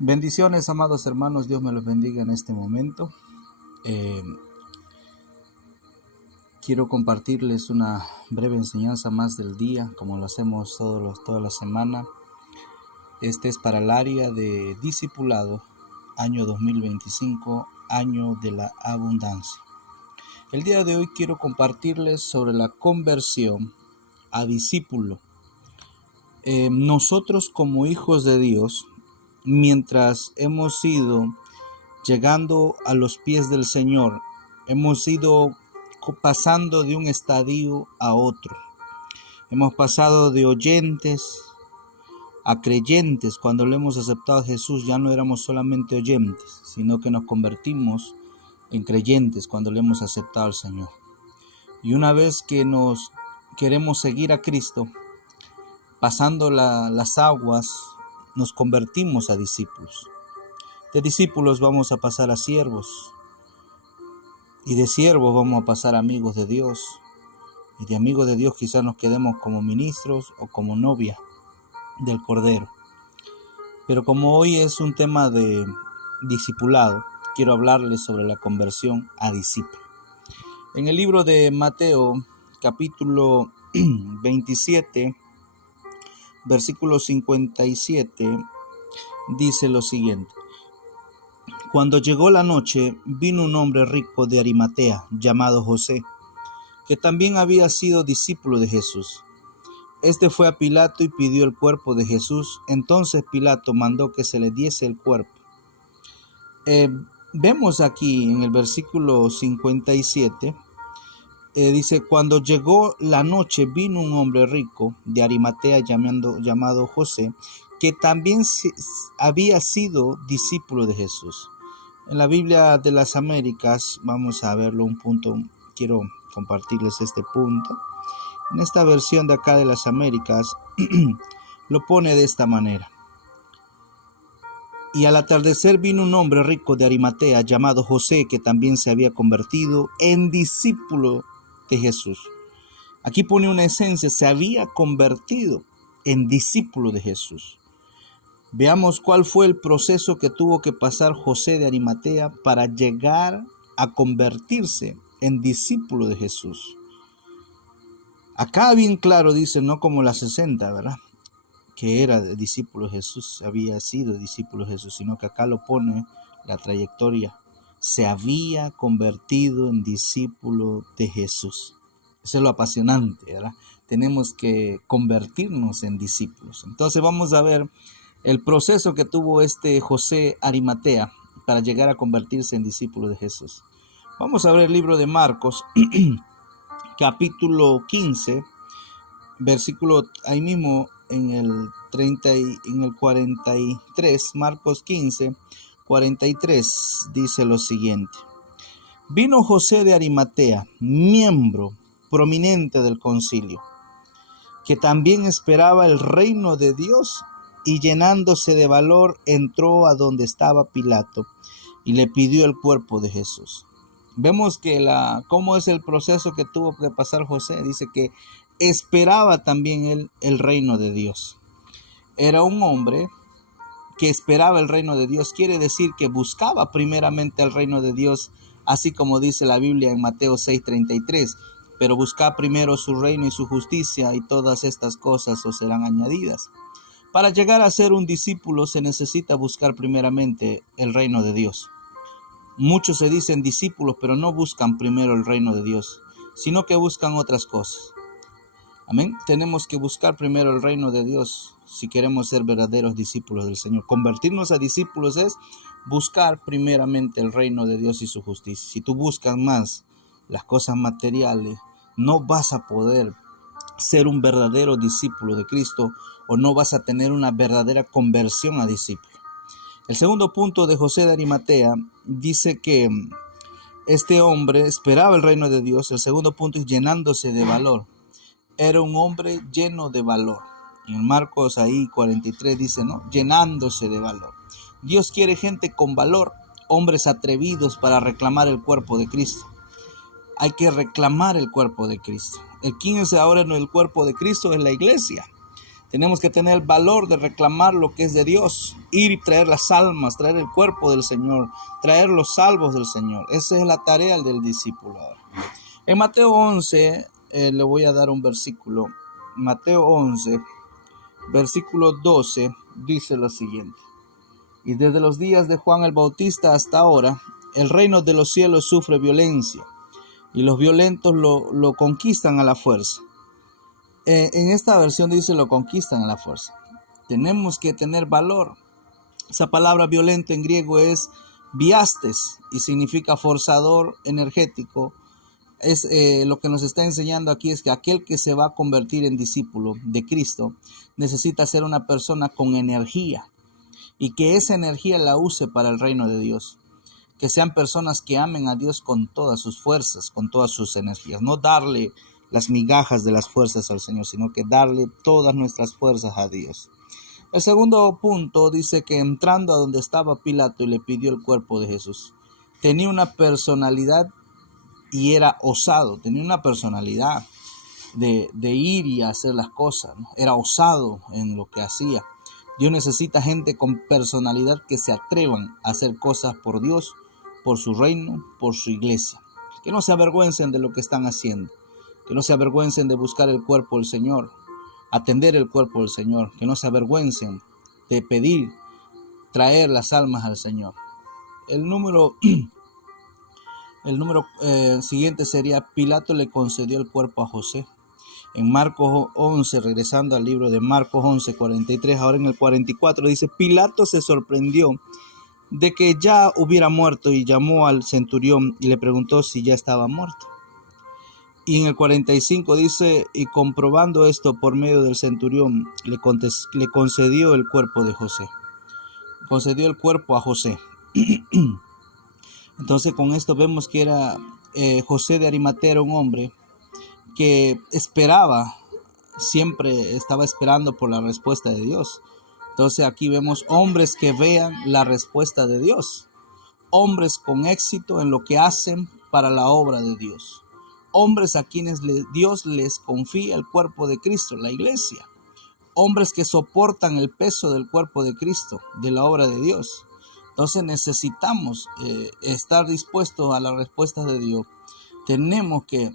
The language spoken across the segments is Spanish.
Bendiciones, amados hermanos, Dios me los bendiga en este momento. Quiero compartirles una breve enseñanza más del día, como lo hacemos toda la semana. Este es para el área de discipulado, año 2025, año de la abundancia. El día de hoy quiero compartirles sobre la conversión a discípulo. Nosotros como hijos de Dios, mientras hemos ido llegando a los pies del Señor, hemos ido pasando de un estadio a otro. Hemos pasado de oyentes a creyentes. Cuando le hemos aceptado a Jesús, ya no éramos solamente oyentes, sino que nos convertimos en creyentes cuando le hemos aceptado al Señor. Y una vez que nos queremos seguir a Cristo, pasando las aguas, nos convertimos a discípulos. De discípulos vamos a pasar a siervos, y de siervos vamos a pasar a amigos de Dios, y de amigos de Dios quizás nos quedemos como ministros o como novia del Cordero. Pero como hoy es un tema de discipulado, quiero hablarles sobre la conversión a discípulo. En el libro de Mateo, capítulo 27, versículo 57, dice lo siguiente: Cuando llegó la noche, vino un hombre rico de Arimatea, llamado José, que también había sido discípulo de Jesús. Este fue a Pilato y pidió el cuerpo de Jesús. Entonces Pilato mandó que se le diese el cuerpo. Vemos aquí en el versículo 57, dice: Cuando llegó la noche, vino un hombre rico de Arimatea llamado José, que también había sido discípulo de Jesús. En la Biblia de las Américas, vamos a verlo un punto, quiero compartirles este punto. En esta versión de acá de las Américas, lo pone de esta manera: Y al atardecer vino un hombre rico de Arimatea llamado José, que también se había convertido en discípulo de Jesús. Aquí pone una esencia: se había convertido en discípulo de Jesús. Veamos cuál fue el proceso que tuvo que pasar José de Arimatea para llegar a convertirse en discípulo de Jesús. Acá bien claro dice, no como las 60, ¿verdad?, que era discípulo de Jesús, había sido discípulo de Jesús, sino que acá lo pone la trayectoria: se había convertido en discípulo de Jesús. Eso es lo apasionante, ¿verdad? Tenemos que convertirnos en discípulos. Entonces vamos a ver el proceso que tuvo este José Arimatea para llegar a convertirse en discípulo de Jesús. Vamos a ver el libro de Marcos, capítulo 15, versículo ahí mismo en el 43, Marcos 15, 43, dice lo siguiente: Vino José de Arimatea, miembro prominente del concilio, que también esperaba el reino de Dios, y llenándose de valor entró a donde estaba Pilato y le pidió el cuerpo de Jesús. Vemos que cómo es el proceso que tuvo que pasar José. Dice que esperaba también él el reino de Dios. Era un hombre que esperaba el reino de Dios. Quiere decir que buscaba primeramente el reino de Dios, así como dice la Biblia en Mateo 6:33. Pero busca primero su reino y su justicia, y todas estas cosas os serán añadidas. Para llegar a ser un discípulo se necesita buscar primeramente el reino de Dios. Muchos se dicen discípulos, pero no buscan primero el reino de Dios, sino que buscan otras cosas. Amén. Tenemos que buscar primero el reino de Dios si queremos ser verdaderos discípulos del Señor. Convertirnos a discípulos es buscar primeramente el reino de Dios y su justicia. Si tú buscas más las cosas materiales, no vas a poder ser un verdadero discípulo de Cristo, o no vas a tener una verdadera conversión a discípulo. El segundo punto de José de Arimatea dice que este hombre esperaba el reino de Dios. El segundo punto es llenándose de valor. Era un hombre lleno de valor. En Marcos ahí 43 dice, ¿no?, llenándose de valor. Dios quiere gente con valor, hombres atrevidos para reclamar el cuerpo de Cristo. Hay que reclamar el cuerpo de Cristo. ¿Quién es ahora en el cuerpo de Cristo? Es la iglesia. Tenemos que tener el valor de reclamar lo que es de Dios, ir y traer las almas, traer el cuerpo del Señor, traer los salvos del Señor. Esa es la tarea del discípulo ahora. En Mateo 11, le voy a dar un versículo. Mateo 11, versículo 12, dice lo siguiente. Y desde los días de Juan el Bautista hasta ahora, el reino de los cielos sufre violencia, y los violentos lo conquistan a la fuerza. En esta versión dice lo conquistan a la fuerza. Tenemos que tener valor. Esa palabra violento en griego es biastes y significa forzador, energético. Es lo que nos está enseñando aquí es que aquel que se va a convertir en discípulo de Cristo necesita ser una persona con energía y que esa energía la use para el reino de Dios. Que sean personas que amen a Dios con todas sus fuerzas, con todas sus energías. No darle las migajas de las fuerzas al Señor, sino que darle todas nuestras fuerzas a Dios. El segundo punto dice que entrando a donde estaba Pilato y le pidió el cuerpo de Jesús, tenía una personalidad y era osado, tenía una personalidad de ir y hacer las cosas, ¿no? Era osado en lo que hacía. Dios necesita gente con personalidad que se atrevan a hacer cosas por Dios, por su reino, por su iglesia. Que no se avergüencen de lo que están haciendo, que no se avergüencen de buscar el cuerpo del Señor, atender el cuerpo del Señor, que no se avergüencen de pedir, traer las almas al Señor. El número siguiente sería: Pilato le concedió el cuerpo a José. En Marcos 11, regresando al libro de Marcos 11, 43, ahora en el 44 dice: Pilato se sorprendió de que ya hubiera muerto y llamó al centurión y le preguntó si ya estaba muerto. Y en el 45 dice: y comprobando esto por medio del centurión, le concedió el cuerpo de José. Concedió el cuerpo a José. Entonces con esto vemos que era José de Arimatea, era un hombre que esperaba, siempre estaba esperando por la respuesta de Dios. Entonces aquí vemos hombres que vean la respuesta de Dios, hombres con éxito en lo que hacen para la obra de Dios, hombres a quienes Dios les confía el cuerpo de Cristo, la iglesia, hombres que soportan el peso del cuerpo de Cristo, de la obra de Dios. Entonces necesitamos estar dispuestos a las respuestas de Dios. Tenemos que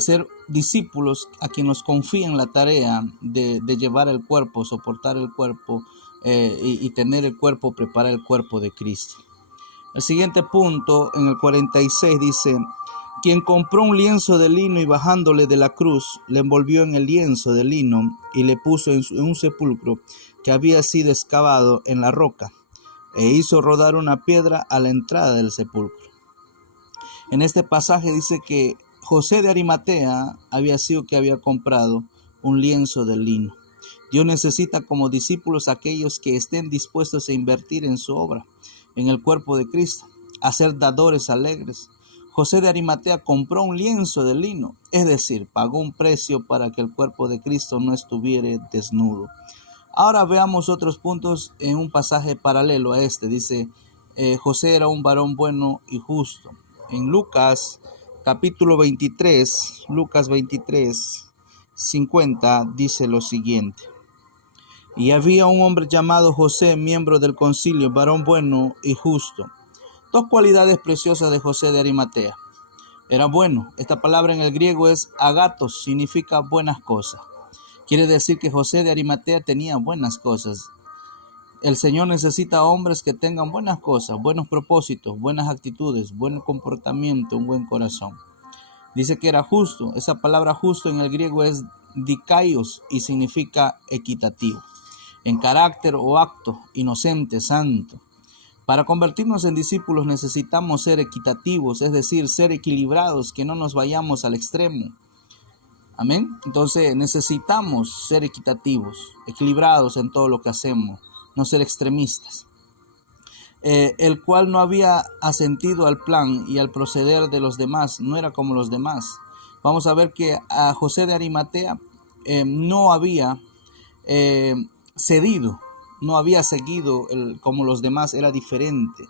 ser discípulos a quien nos confíen la tarea de llevar el cuerpo, soportar el cuerpo y tener el cuerpo, preparar el cuerpo de Cristo. El siguiente punto, en el 46, dice: quien compró un lienzo de lino y bajándole de la cruz, le envolvió en el lienzo de lino y le puso en un sepulcro que había sido excavado en la roca, e hizo rodar una piedra a la entrada del sepulcro. En este pasaje dice que José de Arimatea había comprado un lienzo de lino. Dios necesita como discípulos aquellos que estén dispuestos a invertir en su obra, en el cuerpo de Cristo, a ser dadores alegres. José de Arimatea compró un lienzo de lino, es decir, pagó un precio para que el cuerpo de Cristo no estuviera desnudo. Ahora veamos otros puntos en un pasaje paralelo a este. Dice, José era un varón bueno y justo. En Lucas capítulo 23, Lucas 23, 50, dice lo siguiente: y había un hombre llamado José, miembro del concilio, varón bueno y justo. Dos cualidades preciosas de José de Arimatea. Era bueno. Esta palabra en el griego es agatos, significa buenas cosas. Quiere decir que José de Arimatea tenía buenas cosas. El Señor necesita hombres que tengan buenas cosas, buenos propósitos, buenas actitudes, buen comportamiento, un buen corazón. Dice que era justo. Esa palabra justo en el griego es dikaios y significa equitativo, en carácter o acto, inocente, santo. Para convertirnos en discípulos necesitamos ser equitativos, es decir, ser equilibrados, que no nos vayamos al extremo. Amén. Entonces necesitamos ser equitativos, equilibrados en todo lo que hacemos, no ser extremistas. El cual no había asentido al plan y al proceder de los demás, no era como los demás. Vamos a ver que a José de Arimatea no había cedido, no había seguido como los demás, era diferente.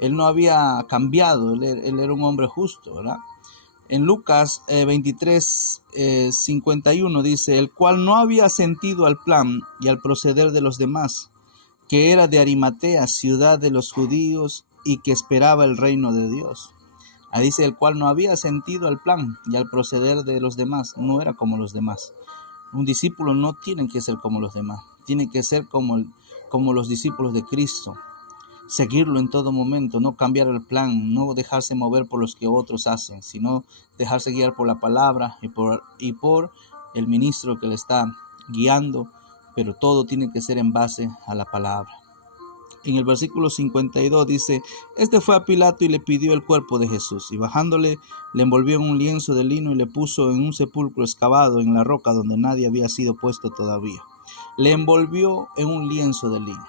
Él no había cambiado, él era un hombre justo, ¿verdad? En Lucas 23, 51 dice, el cual no había sentido al plan y al proceder de los demás, que era de Arimatea, ciudad de los judíos, y que esperaba el reino de Dios. Ahí dice, el cual no había sentido al plan y al proceder de los demás, no era como los demás. Un discípulo no tiene que ser como los demás, tiene que ser como los discípulos de Cristo. Seguirlo en todo momento, no cambiar el plan, no dejarse mover por los que otros hacen, sino dejarse guiar por la palabra y por el ministro que le está guiando, pero todo tiene que ser en base a la palabra. En el versículo 52 dice, este fue a Pilato y le pidió el cuerpo de Jesús, y bajándole le envolvió en un lienzo de lino y le puso en un sepulcro excavado en la roca donde nadie había sido puesto todavía. Le envolvió en un lienzo de lino.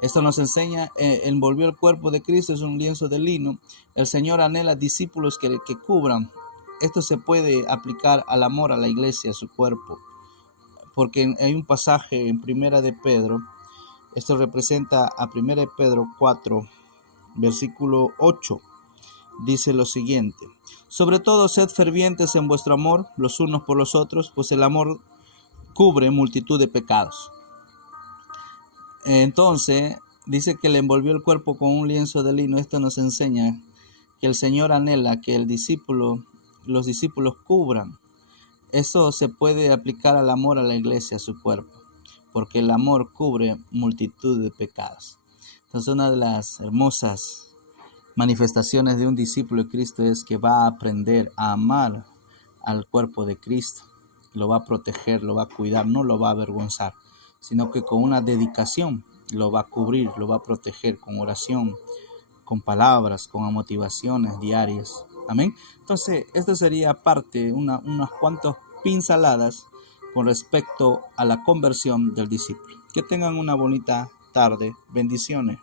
Esto nos enseña, envolvió el cuerpo de Cristo, es un lienzo de lino. El Señor anhela discípulos que cubran. Esto se puede aplicar al amor a la iglesia, a su cuerpo. Porque hay un pasaje en Primera de Pedro, esto representa a Primera de Pedro 4, versículo 8. Dice lo siguiente, sobre todo sed fervientes en vuestro amor los unos por los otros, pues el amor cubre multitud de pecados. Entonces, dice que le envolvió el cuerpo con un lienzo de lino. Esto nos enseña que el Señor anhela que los discípulos cubran. Eso se puede aplicar al amor a la iglesia, a su cuerpo, porque el amor cubre multitud de pecados. Entonces, una de las hermosas manifestaciones de un discípulo de Cristo es que va a aprender a amar al cuerpo de Cristo. Lo va a proteger, lo va a cuidar, no lo va a avergonzar, sino que con una dedicación lo va a cubrir, lo va a proteger con oración, con palabras, con motivaciones diarias. Amén. Entonces, esto sería parte, unas cuantas pinceladas con respecto a la conversión del discípulo. Que tengan una bonita tarde. Bendiciones.